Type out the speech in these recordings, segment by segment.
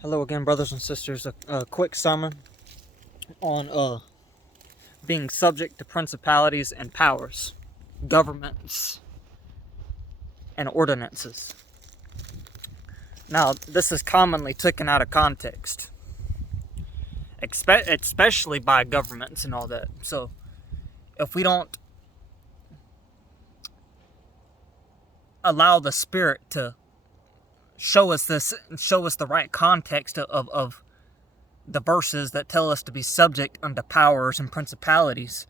Hello again, brothers and sisters. A quick sermon on being subject to principalities and powers, governments, and ordinances. Now, this is commonly taken out of context, especially by governments and all that. So, if we don't allow the Spirit to show us the right context of the verses that tell us to be subject unto powers and principalities,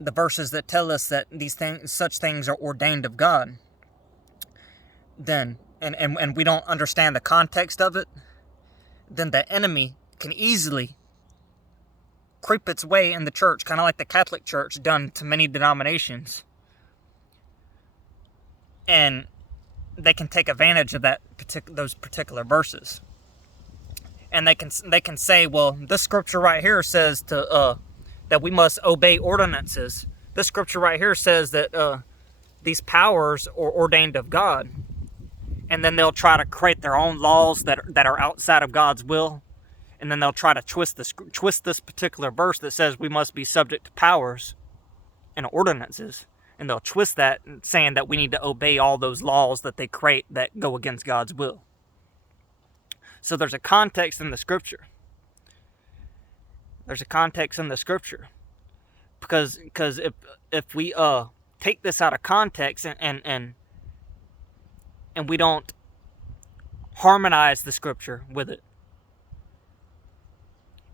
the verses that tell us that such things are ordained of God, then and we don't understand the context of it, then the enemy can easily creep its way in the church, kind of like the Catholic Church done to many denominations, and they can take advantage of those particular verses, and they can say, well, this scripture right here says that we must obey ordinances. This scripture right here says that these powers are ordained of God, and then they'll try to create their own laws that are outside of God's will, and then they'll try to twist this particular verse that says we must be subject to powers and ordinances, and they'll twist that, saying that we need to obey all those laws that they create that go against God's will. So there's a context in the scripture. There's a context in the scripture, because if we take this out of context and we don't harmonize the scripture with it,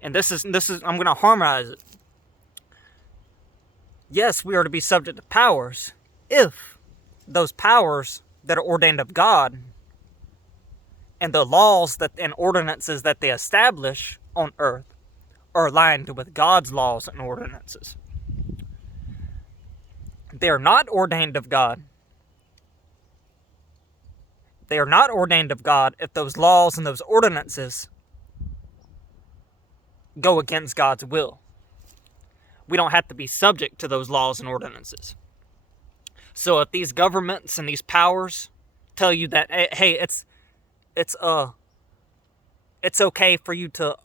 and this is I'm going to harmonize it. Yes, we are to be subject to powers if those powers that are ordained of God and the laws and ordinances that they establish on earth are aligned with God's laws and ordinances. They are not ordained of God. They are not ordained of God if those laws and those ordinances go against God's will. We don't have to be subject to those laws and ordinances. So if these governments and these powers tell you that, hey, it's okay for you to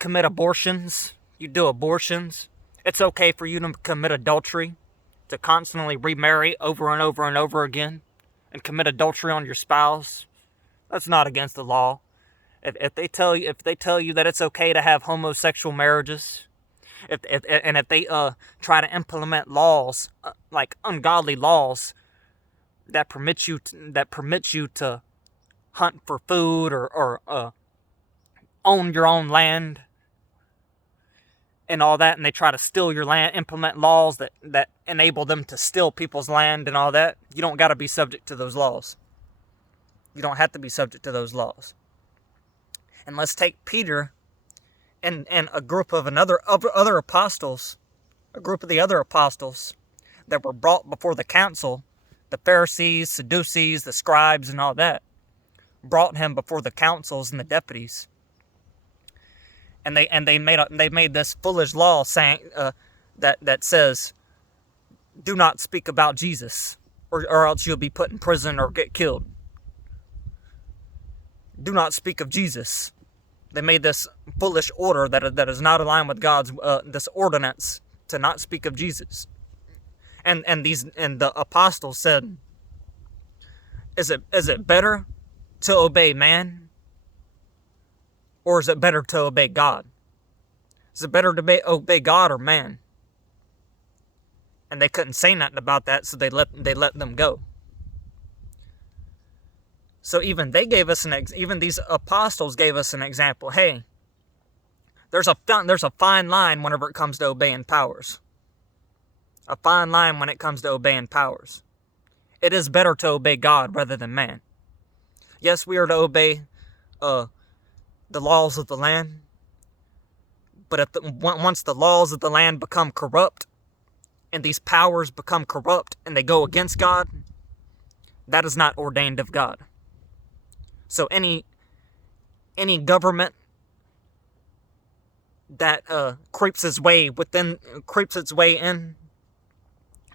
commit abortions, you do abortions. It's okay for you to commit adultery, to constantly remarry over and over and over again, and commit adultery on your spouse. That's not against the law. If they tell you that it's okay to have homosexual marriages, if they try to implement laws like ungodly laws that permit you to hunt for food or own your own land and all that, and they try to steal your land, implement laws that enable them to steal people's land and all that, you don't got to be subject to those laws. You don't have to be subject to those laws. And let's take Peter and a group of other apostles, a group of the other apostles that were brought before the council, the Pharisees, Sadducees, the scribes, and all that, brought him before the councils and the deputies, and they made this foolish law saying that says, do not speak about Jesus, or else you'll be put in prison or get killed. Do not speak of Jesus. They made this foolish order that is not aligned with God's this ordinance to not speak of Jesus. And the apostles said, is it better to obey man, or is it better to obey God? Is it better to obey God or man? And they couldn't say nothing about that, so they let them go. So even these apostles gave us an example. Hey, there's a fine line whenever it comes to obeying powers. A fine line when it comes to obeying powers. It is better to obey God rather than man. Yes, we are to obey the laws of the land, but once the laws of the land become corrupt, and these powers become corrupt, and they go against God, that is not ordained of God. So any government that creeps its way in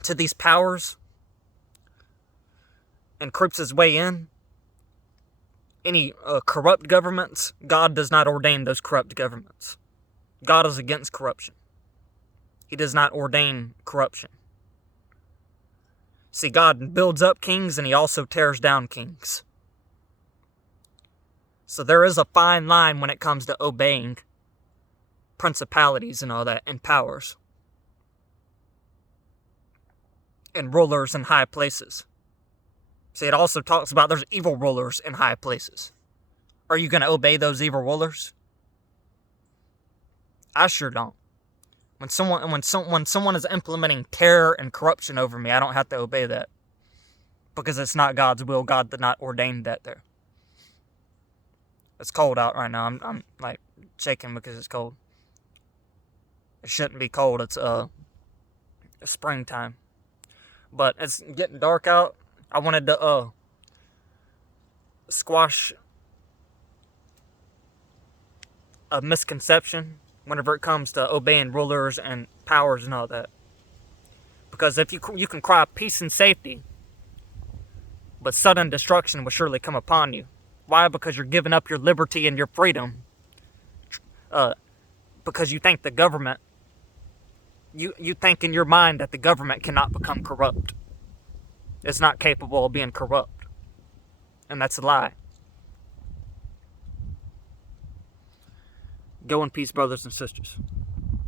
to these powers and creeps its way in any corrupt governments, God does not ordain those corrupt governments. God is against corruption. He does not ordain corruption. See, God builds up kings and he also tears down kings. So there is a fine line when it comes to obeying principalities and all that, and powers, and rulers in high places. See, it also talks about there's evil rulers in high places. Are you going to obey those evil rulers? I sure don't. When someone is implementing terror and corruption over me, I don't have to obey that. Because it's not God's will. God did not ordain that there. It's cold out right now. I'm like shaking because it's cold. It shouldn't be cold. It's springtime. But it's getting dark out. I wanted to squash a misconception whenever it comes to obeying rulers and powers and all that. Because if you can cry peace and safety, but sudden destruction will surely come upon you. Why? Because you're giving up your liberty and your freedom. Because you think the government, you think in your mind that the government cannot become corrupt. It's not capable of being corrupt. And that's a lie. Go in peace, brothers and sisters.